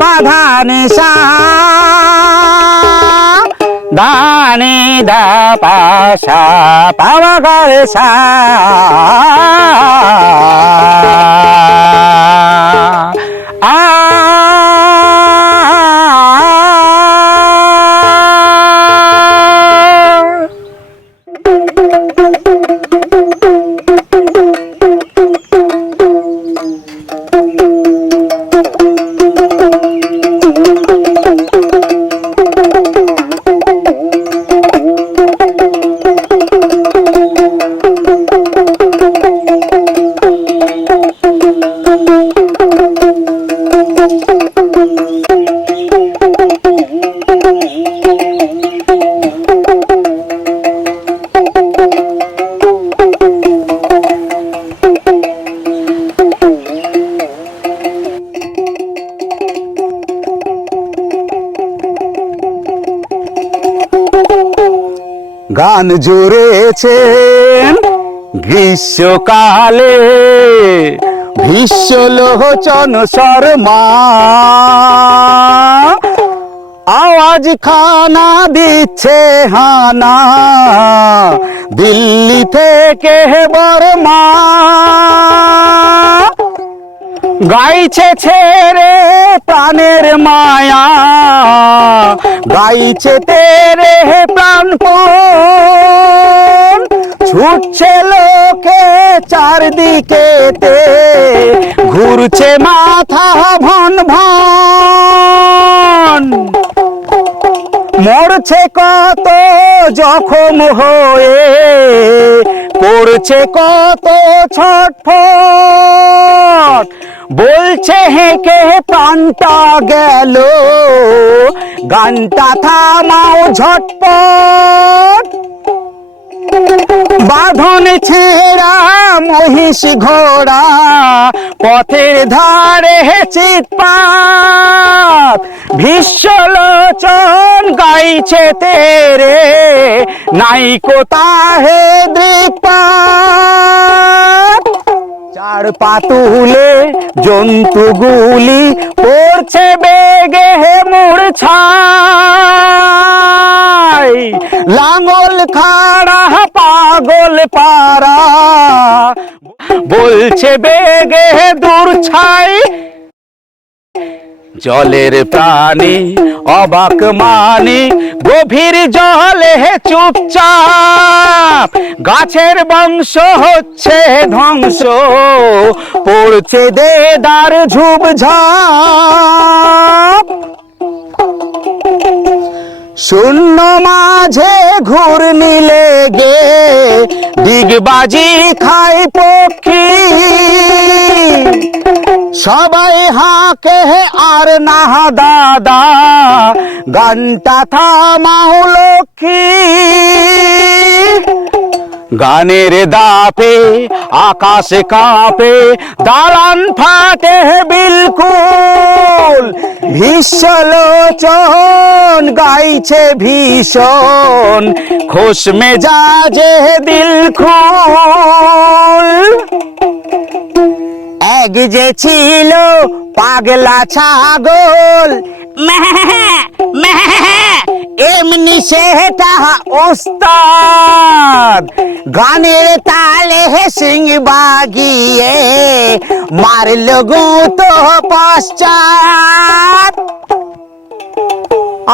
পাধা নিশা দানি দা পাশা পাওয়া গারে সা গান জুড়েছেন গ্রীষ্মকালে ভীষ্ম লোচন শর্মা আওয়াজ খানা দিচ্ছে হানা দিল্লি থেকে বর্মা গাইছে ছেড়ে প্রাণের মায়া গাইছে তেরে প্রাণপণ ছুটছে লোকে চারদিকেতে ঘুরছে মাথা ভন ভন মরছে কত জখম হয়ে করছে কত ছটফট বলছে হেঁকে প্রাণটা গেল গানটা থামাও ঝটপট বাঁধন ছেঁড়া মহিষ ঘোড়া পথের ধারে চিৎপাত ভীষ্ম লোচন গাইছে তেরে নাইকো তাহে দৃকপাত চার পাতুলে জন্তুগুলি পড়ছে বেগে মূর্ছায় লাঙল খাড়া পাগল পারা বলছে বেগে দূর ছাই জলের প্রাণী অবাক মানি গভীর জলে চুপচাপ গাছের বংশ হচ্ছে ধ্বংস পড়ছে দেদার ঝুপঝাপ শূন্য মাঝে ঘূর্ণি লেগে ডিগবাজি খাই পক্ষী সবাই হাঁকে আর না দাদা গানটা থামাও লক্ষ্মী গানের দাপে আকাশ কাঁপে দালান ফাটে বিলকুল ভীষ্ম লোচন গাইছে ভীষণ খোশ মেজাজে দিল খুল এক যে ছিল পাগলা ছাগল এমনি সেটা ওস্তাদ গানের তালে সিং বাগিয়ে মারল গুতো পশ্চাৎ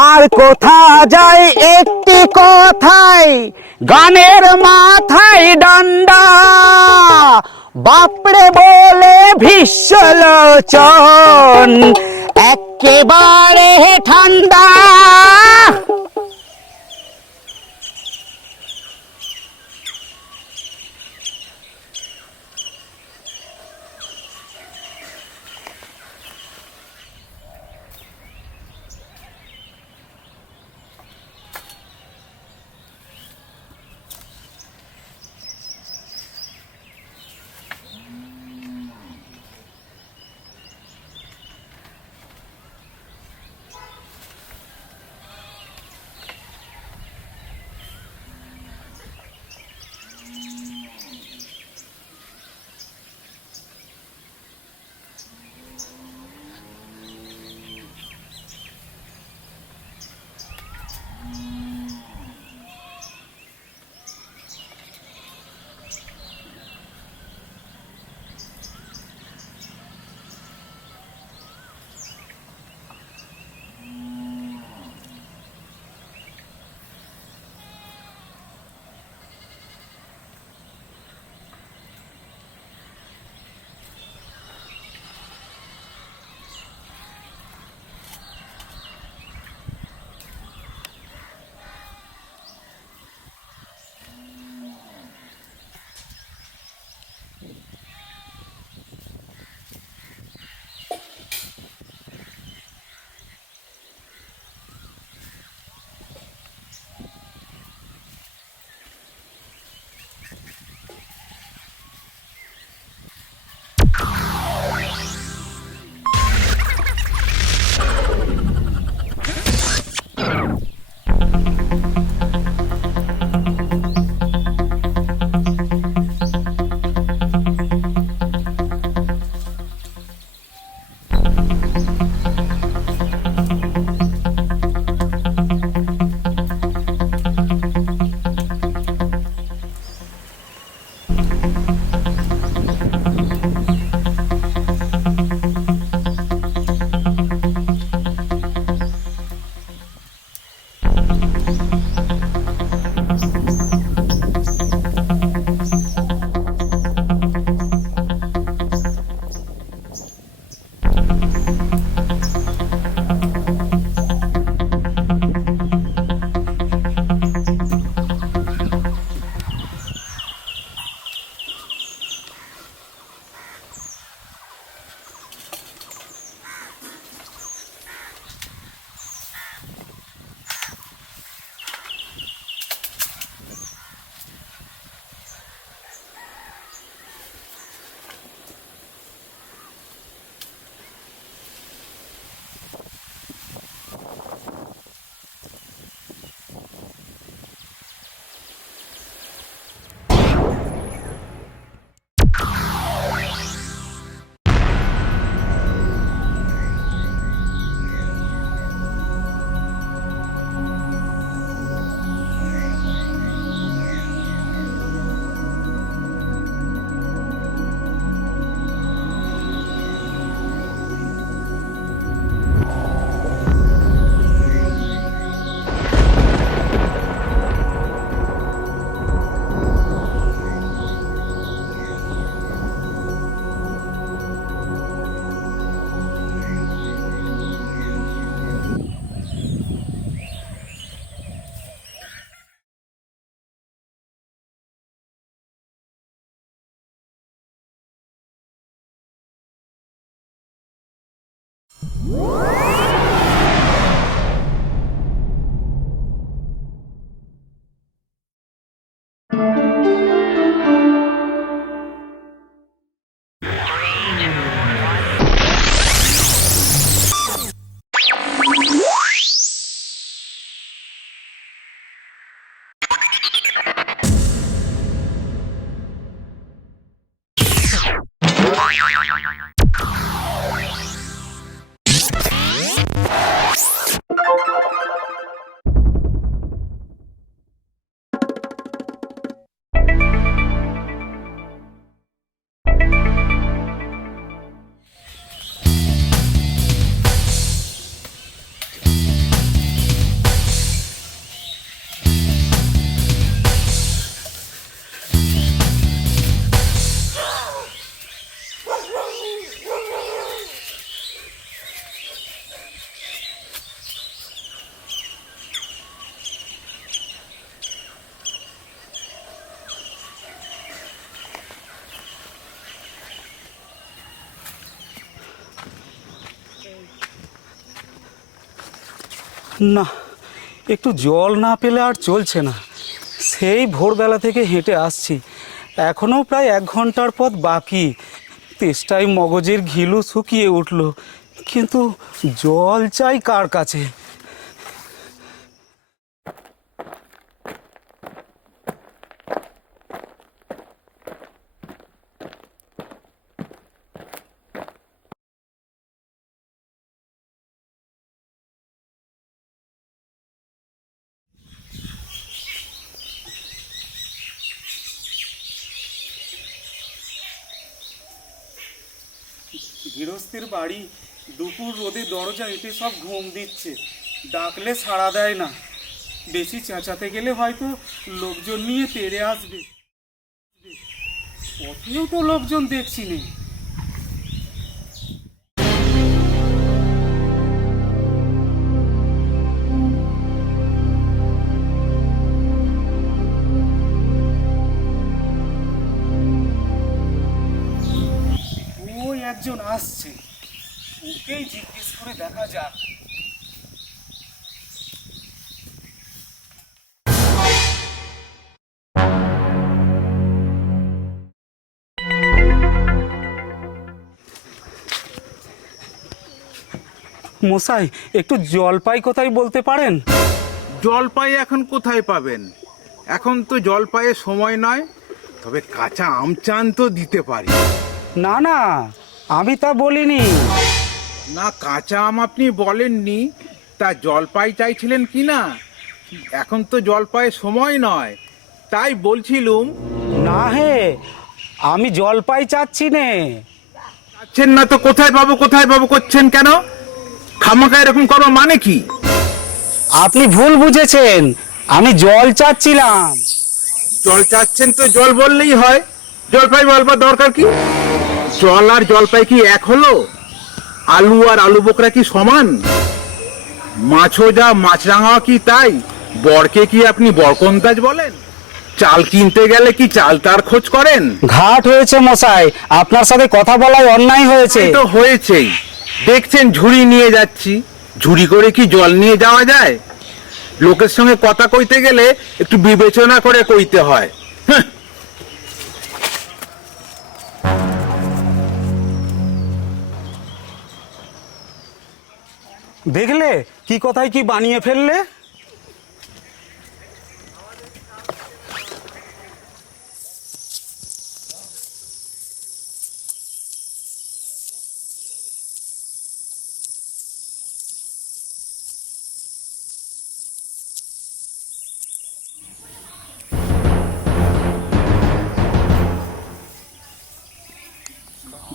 আর কোথা যায় একটি কথায় গানের মাথায় ডান্ডা বাপরে বলে ভীষ্ম লোচন একেবারে ঠান্ডা না, একটু জল না পেলে আর চলছে না। সেই ভোরবেলা থেকে হেঁটে আসছি, এখনও প্রায় 1 ঘন্টার পথ বাকি। তেষ্টায় মগজের ঘিলু শুকিয়ে উঠল, কিন্তু জল চাই কার কাছে? গৃহস্থের বাড়ি, দুপুর রোদে দরজা এঁটে সব ঘুম দিচ্ছে, ডাকলে সাড়া দেয় না। বেশি চেঁচাতে গেলে হয়তো লোকজন নিয়ে তেড়ে আসবে। পথেও তো লোকজন দেখছি নেই। ওই একজন আসছে, ওকেই জিজ্ঞেস করে দেখা যাক। মশাই, একটু জলপাই কোথায় বলতে পারেন? জলপাই এখন কোথায় পাবেন? এখন তো জলপাইয়ের সময় নয়, তবে কাঁচা আম চান তো দিতে পারি। না না, আমি তা বলিনি। না, কাঁচা আম আপনি বলেননি, তা জলপাই চাইছিলেন কি না? এখন তো জলপাইয়ের সময় নয়, তাই বলছিলুম। না হে, আমি জলপাই চাচ্ছি নে। চাচ্ছেন না তো কোথায় পাবো করছেন কেন? খামাখা এরকম করো মানে কি? আপনি ভুল বুঝেছেন, আমি জল চাচ্ছিলাম। জল চাচ্ছেন তো জল বললেই হয়, জলপাই বলবার দরকার কি? জল আর জলপাই কি এক হলো? আলু আর আলু বোকরা কি সমান? মাছও যা মাছরাঙা কি তাই? বরকে কি আপনি বরকন্দাজ বলেন? চাল কিনতে গেলে কি চাল তার খোঁজ করেন? ঘাট হয়েছে মশাই, আপনার সাথে কথা বলায় অন্যায় হয়েছে। এই তো হয়েছেই, দেখছেন ঝুড়ি নিয়ে যাচ্ছি। ঝুড়ি করে কি জল নিয়ে যাওয়া যায়? লোকের সঙ্গে কথা কইতে গেলে একটু বিবেচনা করে কইতে হয়। হ্যাঁ। দেখলে কি কথায় কি বানিয়ে ফেললে?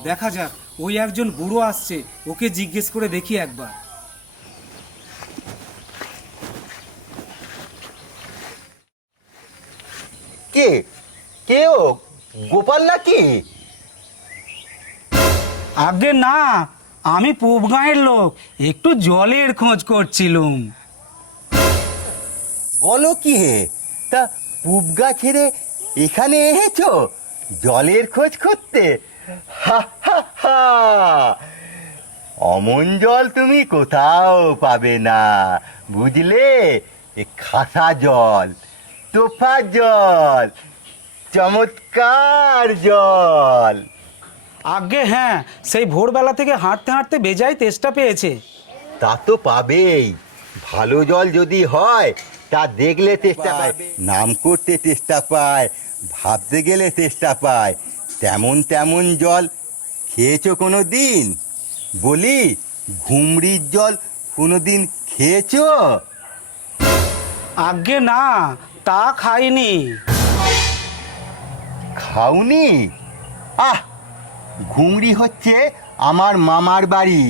দেখা যাক, ওই একজন বুড়ো আসছে, ওকে জিজ্ঞেস করে দেখি একবার। কে কে ও? গোপাল নাকি? আগে না, আমি পূব গাঁয়ের লোক, একটু জলের খোঁজ করছিলুম। বলো কি হে, তা পুবগা ছেড়ে এখানে এসেছো জলের খোঁজ করতে? হা হা হা! অমন জল তুমি কোথাও পাবে না, বুঝলে? এ খাসা জল, তোফা জল, চমৎকার জল। আগে হ্যাঁ, সেই ভোরবেলা থেকে হাঁটতে হাঁটতে বেজায় তেষ্টা পেয়েছে। তা তো পাবেই, ভালো জল যদি হয় তা দেখলে তেষ্টা পায়, নাম করতে তেষ্টা পায়, ভাবতে গেলে তেষ্টা পায়। তেমন তেমন জল খেয়েছো কোনো দিন? বলি, ঘুমরির জল কোনো দিন খেয়েছো? আগে না, তা খাইনি। খাওনি? আহ, ঘুমরি হচ্ছে আমার মামার বাড়ি,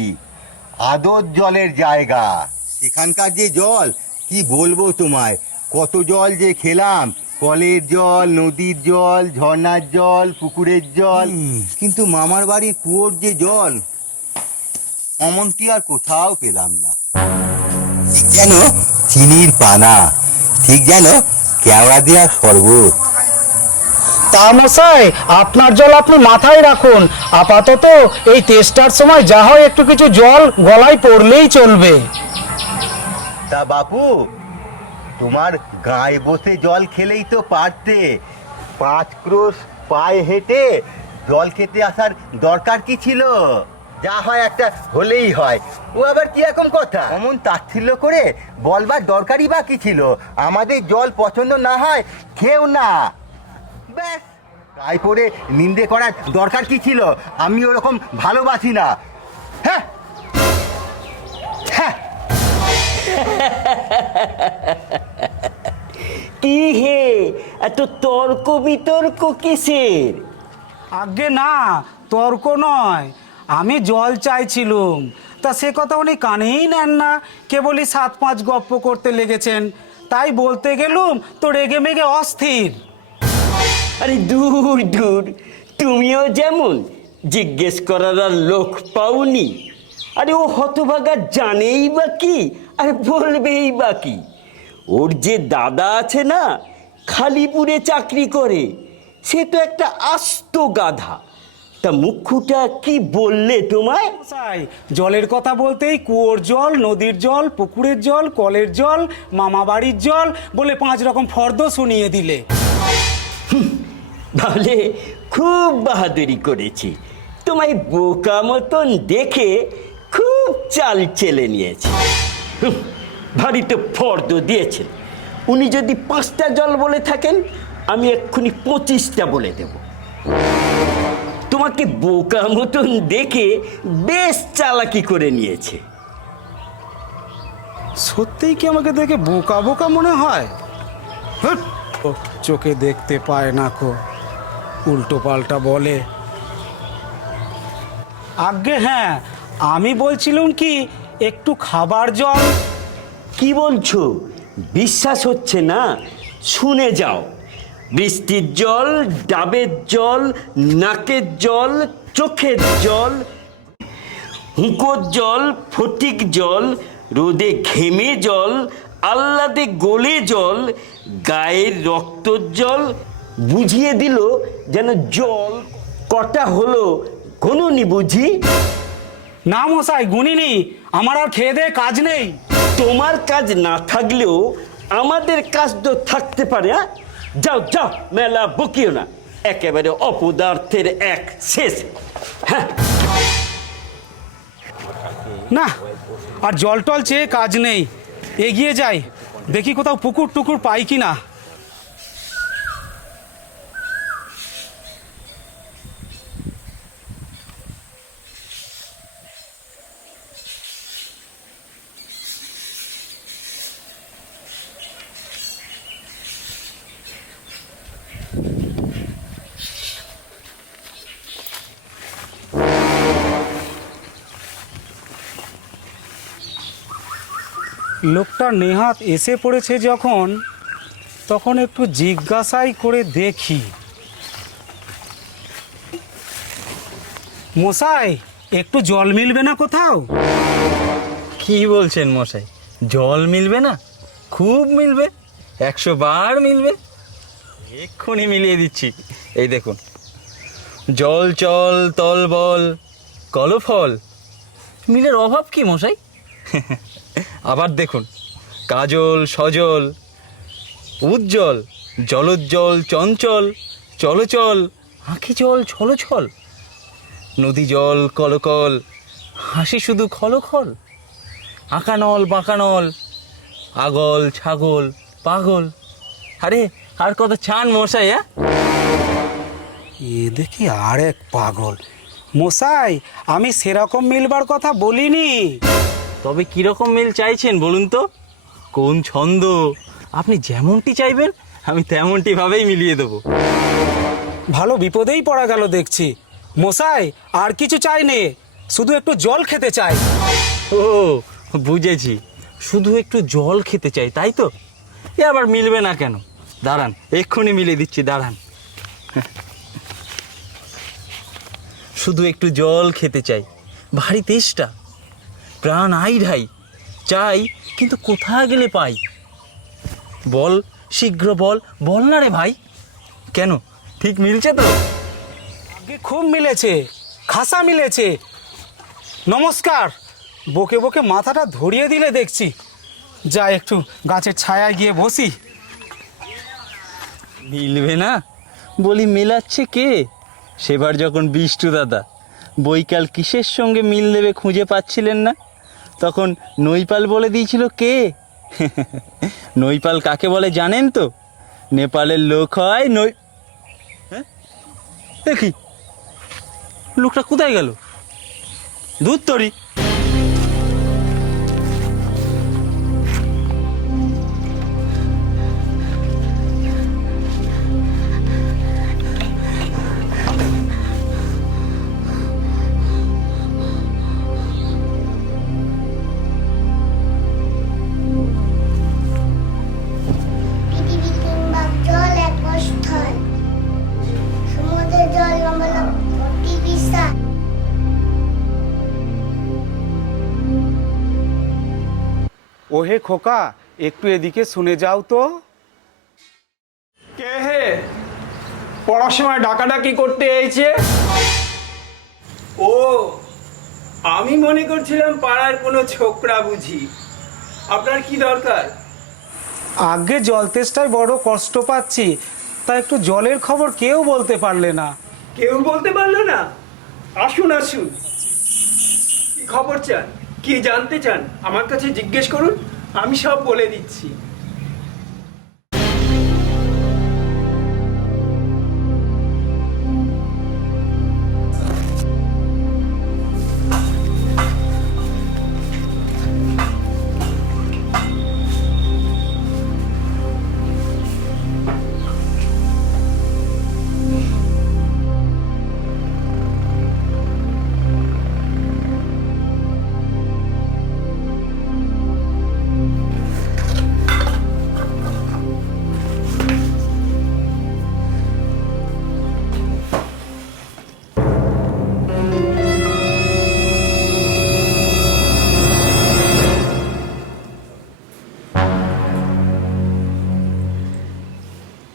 আদর জলের জায়গা। এখানকার যে জল কি বলবো তোমায়, কত জল যে খেলাম, কলের জল, নদীর জল, ঝর্ণার জল, পুকুরের জল, কিন্তু মামার বাড়ির কুয়োর যে জল অমনটি আর কোথাও পেলাম না। ঠিক যেন চিনির পানা, ঠিক যেন কেওড়া দেওয়ার শরবত। তা মশাই, আপনার জল আপনি মাথায় রাখুন। আপাতত এই তেষ্টার সময় যা হয় একটু কিছু জল গলায় পড়লেই চলবে। তা বাপু, তোমার গায়ে বসে জল খেলেই তো পারতে, 5 ক্রোশ পায়ে হেঁটে জল খেতে আসার দরকার কি ছিল? যা হয় একটা হলেই হয়, ও আবার কি রকম কথা? অমন তাচ্ছিল্য করে বলবার দরকারই বা কি ছিল? আমাদের জল পছন্দ না হয় খেও না, ব্যাস। গায়ে পড়ে নিন্দে করার দরকার কি ছিল? আমি ওরকম ভালোবাসি না। হ্যাঁ হ্যাঁ। কি হে, এত তর্ক বিতর্ক কিসের? আগে না, তর্ক নয়, আমি জল চাইছিলুম। তা সে কথা উনি কানেই নেন না, কেবলই 7-5 গপ্প করতে লেগেছেন। তাই বলতে গেলুম তো রেগে মেগে অস্থির। আরে দূর দূর, তুমিও যেমন জিজ্ঞেস করার আর লোক পাওনি। আরে ও হতভাগা জানেই বা কি, আর বলবেই বা কি? ওর যে দাদা আছে না, খালিপুরে চাকরি করে, সে তো একটা আস্ত গাধা। তা মুখ্যটা কি বললে তোমায়? মশাই, জলের কথা বলতেই কুয়োর জল, নদীর জল, পুকুরের জল, কলের জল, মামা বাড়ির জল বলে 5 রকম ফর্দ শুনিয়ে দিলে। তাহলে খুব বাহাদুরি করেছি, তোমায় বোকা মতন দেখে খুব চাল চেলে নিয়েছে। ভারী তো ফর্দ দিয়েছেন। উনি যদি 5টা জল বলে থাকেন, আমি এক্ষুনি 25টা বলে দেব। তোমাকে বোকা মতন দেখে বেশ চালাকি করে নিয়েছে। সত্যিই কি আমাকে দেখে বোকা বোকা মনে হয়? হুট, ও চোখে দেখতে পায় না কো, উল্টো পাল্টা বলে। আগে হ্যাঁ, আমি বলছিলাম কি একটু খাবার জল। কি বলছো? বিশ্বাস হচ্ছে না? শুনে যাও। বৃষ্টির জল, ডাবের জল, নাকের জল, চোখের জল, হুঁকোর জল, ফটিক জল, রোদে ঘেমে জল, আহ্লাদে গলে জল, গায়ের রক্তর জল। বুঝিয়ে দিল যেন জল কটা হলো কোনোনি বুঝি? না মশাই, গুনিনি। আমার আর খেয়ে দেয়ে কাজ নেই। তোমার কাজ না থাকলেও আমাদের কাজ তো থাকতে পারে। হ্যাঁ, যাও যাও, মেলা বকিও না, একেবারে অপদার্থের এক শেষ। হ্যাঁ, না, আর জল টল চেয়ে কাজ নেই। এগিয়ে যাই, দেখি কোথাও পুকুর টুকুর পাই কি না। লোকটা নেহাত এসে পড়েছে যখন, তখন একটু জিজ্ঞাসাই করে দেখি। মশাই, একটু জল মিলবে না কোথাও? কি বলছেন মশাই, জল মিলবে না? খুব মিলবে, 100 বার মিলবে। এক্ষুনি মিলিয়ে দিচ্ছি। এই দেখুন, জল চল তল বল কলফল, মিলের অভাব কি মশাই? আবার দেখুন, কাজল সজল, উজ্জ্বল, জলোজ্জ্বল, চঞ্চল, চলচল, আঁখি জল ছলছল, নদী জল কলকল, হাসি শুধু খলখল, আঁকানল বাঁকানল, আগল ছাগল পাগল। আরে আর কত চান মশাই? হ্যাঁ, এ দেখি আর এক পাগল। মশাই, আমি সেরকম মিলবার কথা বলিনি। তবে কীরকম মিল চাইছেন বলুন তো? কোন ছন্দ? আপনি যেমনটি চাইবেন আমি তেমনটি ভাবেই মিলিয়ে দেবো। ভালো বিপদেই পড়া গেল দেখছি। মশাই, আর কিছু চাই নে, শুধু একটু জল খেতে চাই। ও বুঝেছি, শুধু একটু জল খেতে চাই, তাই তো? এ আবার মিলবে না কেন? দাঁড়ান, এক্ষুনি মিলিয়ে দিচ্ছি, দাঁড়ান। শুধু একটু জল খেতে চাই, ভারী তেষ্টা, প্রাণ আই ঢাই, চাই কিন্তু কোথায় গেলে পাই? বল, শীঘ্র বল, বল না রে ভাই। কেন, ঠিক মিলছে তো? আগে খুব মিলেছে, খাসা মিলেছে। নমস্কার। বকে বকে মাথাটা ধরিয়ে দিলে দেখছি। যা একটু গাছের ছায়ায় গিয়ে বসি। মিলবে না বলি, মেলাচ্ছে কে? সেবার যখন বিষ্টু দাদা বৈকাল কিসের সঙ্গে মিল দেবে খুঁজে পাচ্ছিলেন না, তখন নৈপাল বলে দিয়েছিল কে? নৈপাল কাকে বলে জানেন তো? নেপালের লোক হয় নৈ। হ্যাঁ, দেখি লোকটা কোথায় গেল? দুধ তরি। পৃথিবী কিংবা জল এক অস্থল, সমুদ্রের জল লম্বা অতি বিশাল। ওহে খোকা, একটু এদিকে শুনে যাও তো। কে হে? পড়ার সময় ডাকাডাকি করতে এসেছে? ও, আমি মনে করছিলাম পাড়ার কোনো ছোকরা বুঝি। আপনার কি দরকার? আগে জল তেষ্টায় বড় কষ্ট পাচ্ছি, তা একটু জলের খবর কেউ বলতে পারলে না। কেউ বলতে পারলো না? আসুন আসুন, কি খবর চান, কি জানতে চান আমার কাছে জিজ্ঞেস করুন, আমি সব বলে দিচ্ছি।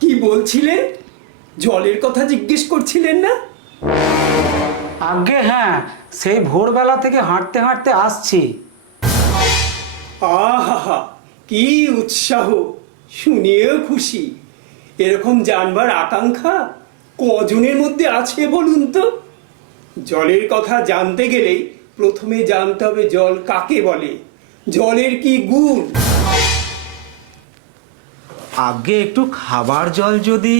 কি বলছিলেন? জলের কথা জিজ্ঞেস করছিলেন না? আগে হ্যাঁ, সেই ভোরবেলা থেকে হাঁটতে হাঁটতে আসছি। আহা, কি উৎসাহ! শুনিয়েও খুশি। এরকম জানবার আকাঙ্ক্ষা কজনের মধ্যে আছে বলুন তো? জলের কথা জানতে গেলেই প্রথমে জানতে হবে জল কাকে বলে, জলের কি গুণ। আগে একটু খাবার জল যদি।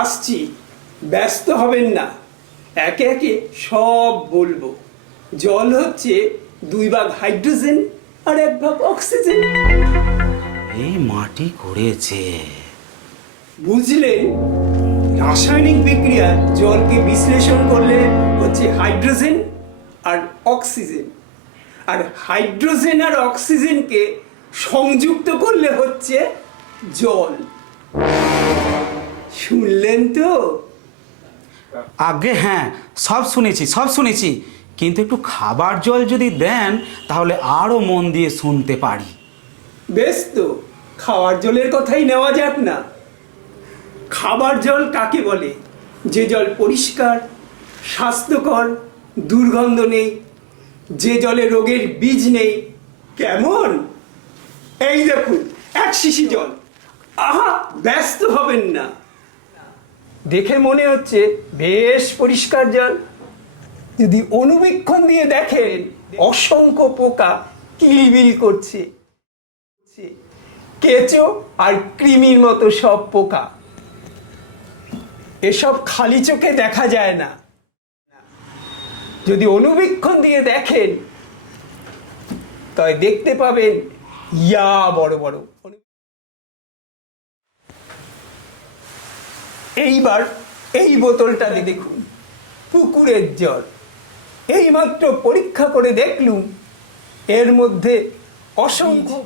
আসছি, ব্যস্ত হবেন না, একে একে সব বলবো। জল হচ্ছে 2 ভাগ হাইড্রোজেন আর 1 ভাগ অক্সিজেন। এই মাটি করেছে। বুঝলেন? রাসায়নিক বিক্রিয়া জলকে বিশ্লেষণ করলে হচ্ছে হাইড্রোজেন আর অক্সিজেন, আর হাইড্রোজেন আর অক্সিজেনকে সংযুক্ত করলে হচ্ছে জল। শুনলেন তো? আগে হ্যাঁ, সব শুনেছি, কিন্তু একটু খাবার জল যদি দেন তাহলে আরো মন দিয়ে শুনতে পারি। বেশ তো, খাওয়ার জলের কথাই নেওয়া যাক না। খাবার জল কাকে বলে? যে জল পরিষ্কার, স্বাস্থ্যকর দুর্গন্ধ নেই, যে জলে রোগের বীজ নেই। কেমন? এই দেখুন, এক শিশি জল। আহা, ব্যস্ত হবেন না, দেখে মনে হচ্ছে বেশ পরিষ্কার জল। যদি অনুবীক্ষণ দিয়ে দেখেন, অসংখ্য পোকা কিলবিল করছে, কেঁচো আর কৃমির মতো সব পোকা। এসব খালি চোখে দেখা যায় না, যদি অনুবীক্ষণ দিয়ে দেখেন তাই দেখতে পাবেন ইয়া বড় বড়। এইবার এই বোতলটাতে দেখুন, পুকুরের জল। এইমাত্র পরীক্ষা করে দেখলুম এর মধ্যে অসংখ্য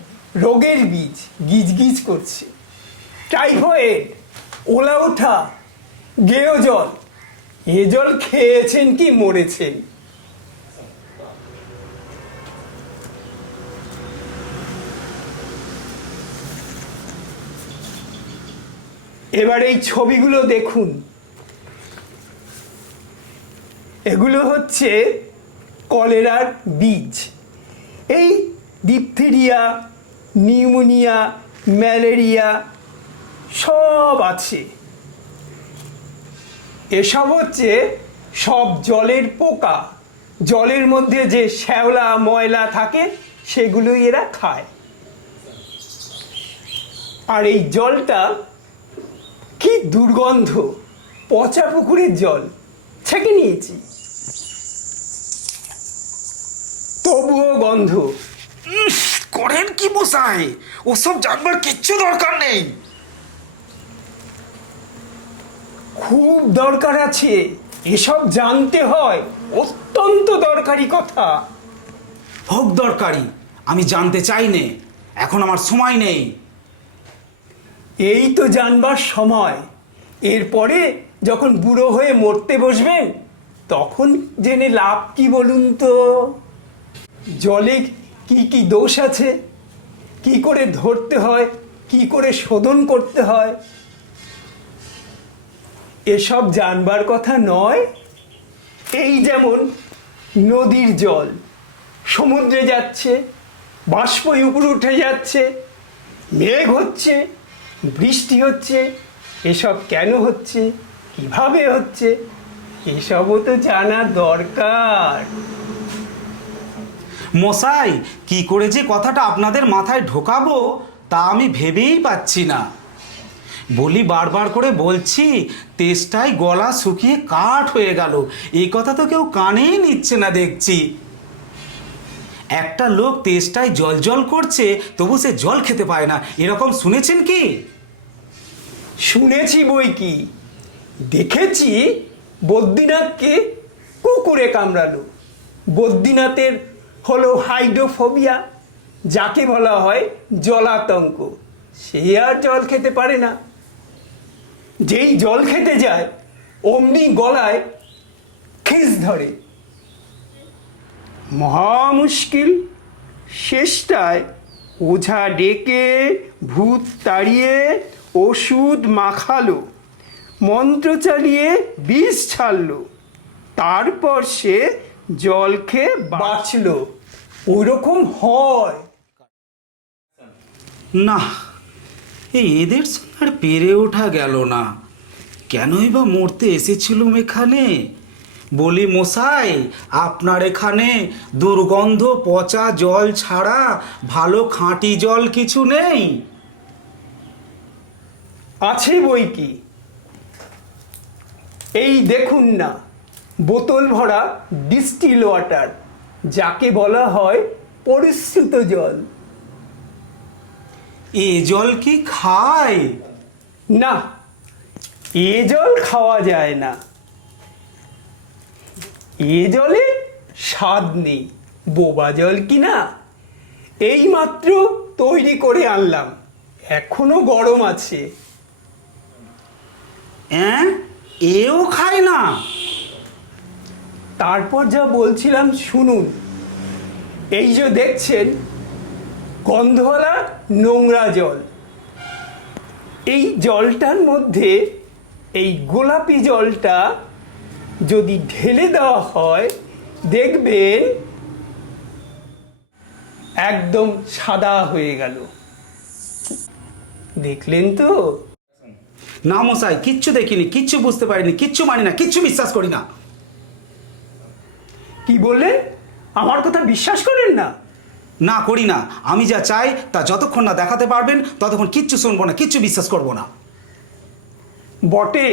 রোগের বীজ গিজ গিজ করছে। টাইফয়েড, ওলা ওঠা, গেও জল। এ জল খেয়েছেন কি মরেছেন? এবার এই ছবিগুলো দেখুন, এগুলো হচ্ছে কলেরার বীজ। এই ডিপথেরিয়া, নিউমোনিয়া, ম্যালেরিয়া সব আছে। এসব হচ্ছে সব জলের পোকা। জলের মধ্যে যে শ্যাওলা ময়লা থাকে সেগুলোই এরা খায়। আর এই জলটা কি দুর্গন্ধ! পচা পুকুরের জল ছেঁকে নিয়েছি, তবুও গন্ধ। করেন কি মশাই? ওসব জানবার কিচ্ছু দরকার নেই। খুব দরকার আছে, এসব জানতে হয়, অত্যন্ত দরকারি কথা। হোক দরকারি, আমি জানতে চাই নে, এখন আমার সময় নেই। এই তো জানবার সময়। এরপরে যখন বুড়ো হয়ে মরতে বসবেন তখন জেনে লাভ কি বলুন তো? জলে কি কি দোষ আছে, কি করে ধরতে হয়, কি করে শোধন করতে হয়, এসব জানবার কথা নয়। এই যেমন নদীর জল সমুদ্রে যাচ্ছে, বাষ্পই উপরে উঠে যাচ্ছে, মেঘ হচ্ছে, বৃষ্টি হচ্ছে। এসব কেন হচ্ছে, কিভাবে হচ্ছে, এসবও তো জানা দরকার। মশাই, কি করে যে কথাটা আপনাদের মাথায় ঢোকাবো তা আমি ভেবেই পাচ্ছি না। বলি, বারবার করে বলছি, তেষ্টায় গলা শুকিয়ে কাঠ হয়ে গেল। এই কথা তো কেউ কানেই নিচ্ছে না দেখছি। একটা লোক তেষ্টায় জল জল করছে, তবু সে জল খেতে পায় না, এরকম শুনেছেন কি? শুনেছি বই কি, দেখেছি। বদ্রীনাথকে কুকুরে কামড়ালো। বদ্রীনাথের হলো হাইড্রোফোবিয়া, যাকে বলা হয় জলাতঙ্ক। সে আর জল খেতে পারে না। যেই জল খেতে যায় অমনি গলায় খিস ধরে, মহা মুশকিল। শেষটায় ওঝা ডেকে ভূত তাড়িয়ে ওষুধ মাখালো, মন্ত্র চালিয়ে বিষ ছাড়লো, তারপর সে জল খেয়ে বাঁচলো। ওইরকম হয় না, এদের সঙ্গে আর পেরে ওঠা গেল না। কেনই বা মরতে এসেছিলুম এখানে? বলি মশাই, আপনার এখানে দুর্গন্ধ পচা জল ছাড়া ভালো খাঁটি জল কিছু নেই? আছে বই কি, এই দেখুন না, বোতল ভরা ডিস্টিল ওয়াটার, যাকে বলা হয় পরিশ্রুত জল। এ জল কি খায়? না, এ জল খাওয়া যায় না। এ জলে স্বাদ নেই, বোবা জল কি না। এই মাত্র তৈরি করে আনলাম, এখনো গরম আছে। এও খায় না? তারপর যা বলছিলাম শুনুন। এই যে দেখছেন গন্ধওয়ালা নোংরা জল, এই জলটার মধ্যে এই গোলাপি জলটা যদি ঢেলে দেওয়া হয় দেখবেন একদম সাদা হয়ে গেল। দেখলেন তো? না মশাই, কিচ্ছু দেখিনি, কিচ্ছু বুঝতে পারিনি, কিচ্ছু মানি না, কিচ্ছু বিশ্বাস করি না। কি বললেন? আমার কথা বিশ্বাস করেন না? না, করি না। আমি যা চাই তা যতক্ষণ না দেখাতে পারবেন ততক্ষণ কিচ্ছু শুনবো না, কিচ্ছু বিশ্বাস করবো না। বটে,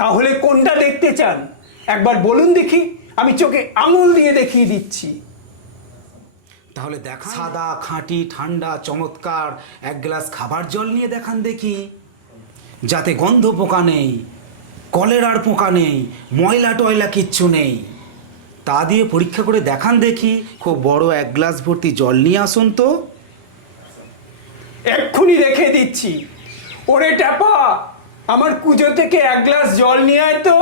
তাহলে কোনটা দেখতে চান একবার বলুন দেখি, আমি চোখে আঙুল দিয়ে দেখিয়ে দিচ্ছি। তাহলে দেখা, সাদা, খাঁটি, ঠান্ডা, চমৎকার এক গ্লাস খাবার জল নিয়ে দেখান দেখি, যাতে গন্ধ পোকা নেই, কলেরার পোকা নেই, ময়লা টয়লা কিচ্ছু নেই। তা দিয়ে পরীক্ষা করে দেখান দেখি। খুব বড় এক গ্লাস ভর্তি জল নিয়ে আসুন তো। এক্ষুনি রেখে দিচ্ছি। ওরে ট্যাপা, আমার কুজো থেকে এক গ্লাস জল নিয়ে আয় তো।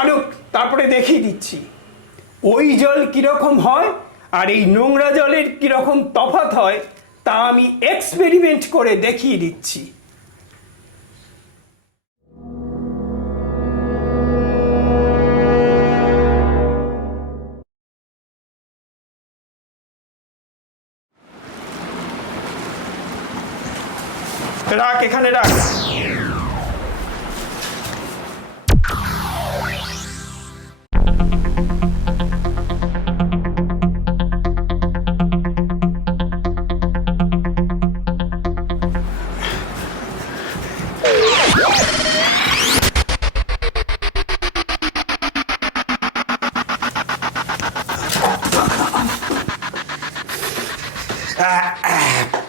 আনুক, তারপরে দেখিয়ে দিচ্ছি ওই জল কিরকম হয় আর এই নোংরা জলের কিরকম তফাৎ হয়, তা আমি এক্সপেরিমেন্ট করে দেখিয়ে দিচ্ছি। রাখ, এখানে রাখ।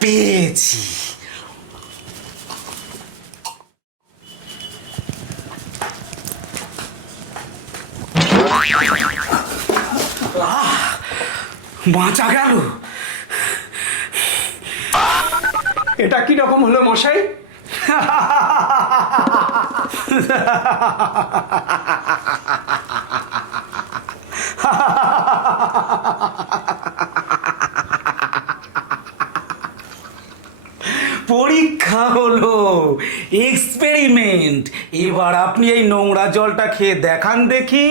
পেয়েছি। বাঁচা গেল। এটা কি রকম হলো মশাই? পরীক্ষা হলো, এক্সপেরিমেন্ট। এবার আপনি এই নোংরা জলটা খেয়ে দেখান দেখি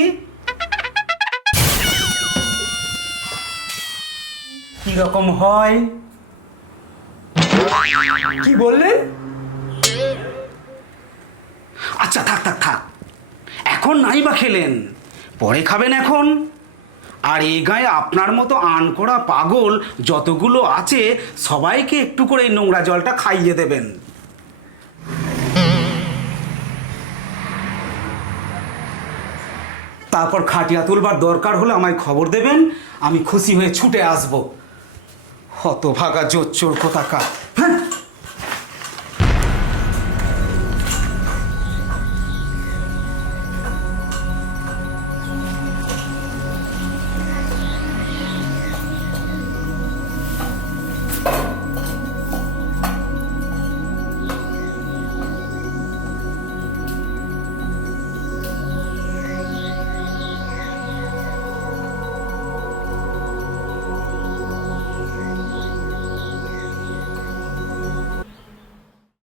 কি রকম হয়। কি বললেন? আচ্ছা, থাক থাক থাক, এখন নাই বা খেলেন, পরে খাবেন এখন। আর এই গায়ে আপনার মতো আনকোড়া পাগল যতগুলো আছে সবাইকে একটু করে এই নোংরা জলটা খাইয়ে দেবেন। তারপর খাটিয়া তুলবার দরকার হলে আমায় খবর দেবেন, আমি খুশি হয়ে ছুটে আসবো। হতভাগা জোচ্চোর কোথাকার। হ্যাঁ।